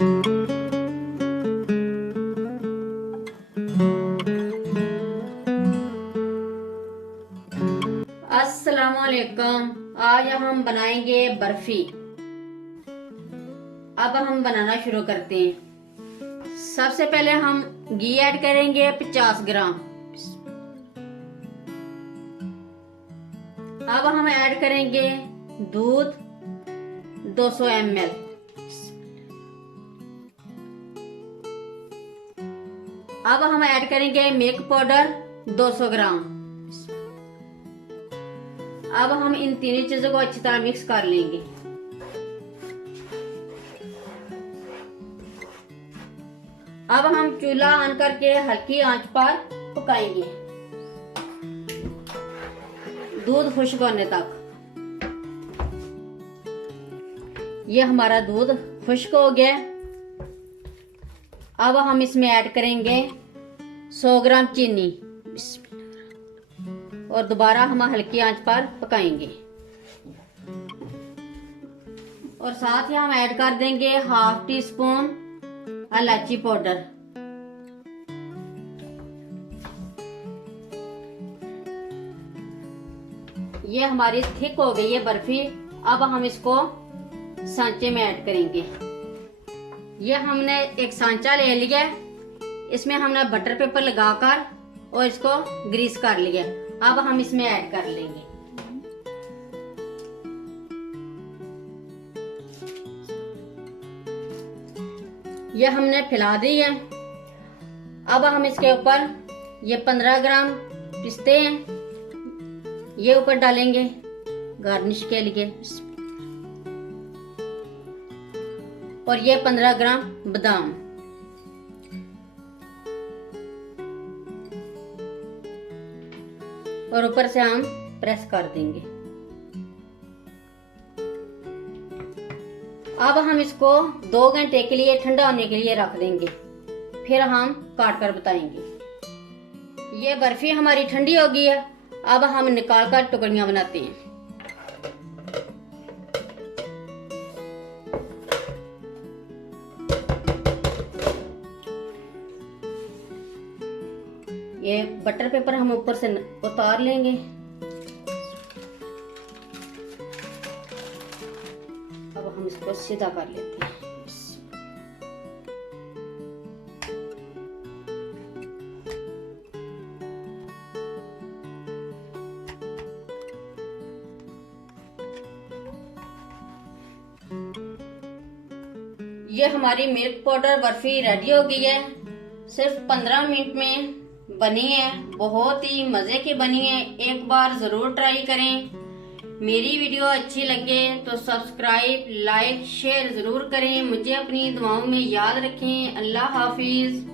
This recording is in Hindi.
अस्सलामुअलैकुम। आज हम बनाएंगे बर्फी। अब हम बनाना शुरू करते हैं। सबसे पहले हम घी ऐड करेंगे 50 ग्राम। अब हम ऐड करेंगे दूध 200 ml। अब हम ऐड करेंगे मिल्क पाउडर 200 ग्राम। अब हम इन तीनों चीजों को अच्छी तरह मिक्स कर लेंगे। अब हम चूल्हा ऑन करके हल्की आंच पर पकाएंगे दूध खुश्क होने तक। ये हमारा दूध खुश्क हो गया। अब हम इसमें ऐड करेंगे 100 ग्राम चीनी और दोबारा हम हल्की आंच पर पकाएंगे। और साथ ही हम ऐड कर देंगे ½ टीस्पून इलायची पाउडर। ये हमारी थिक हो गई है बर्फी। अब हम इसको सांचे में ऐड करेंगे। ये हमने एक सांचा ले लिया। इसमें हमने बटर पेपर लगाकर और इसको ग्रीस कर लिया। अब हम इसमें ऐड कर लेंगे। ये हमने फैला दी है। अब हम इसके ऊपर ये 15 ग्राम पिस्ते हैं, ये ऊपर डालेंगे गार्निश के लिए। और ये 15 ग्राम बादाम। और ऊपर से हम प्रेस कर देंगे। अब हम इसको 2 घंटे के लिए ठंडा होने के लिए रख देंगे। फिर हम काट कर बताएंगे। ये बर्फी हमारी ठंडी हो गई है। अब हम निकाल कर टुकड़ियां बनाते हैं। ये बटर पेपर हम ऊपर से उतार लेंगे। अब हम इसको सीधा कर लेते हैं। ये हमारी मिल्क पाउडर बर्फी रेडी हो गई है। सिर्फ 15 मिनट में बनी है। बहुत ही मजे की बनी है। एक बार जरूर ट्राई करें। मेरी वीडियो अच्छी लगे तो सब्सक्राइब, लाइक, शेयर जरूर करें। मुझे अपनी दुआओं में याद रखें। अल्लाह हाफिज।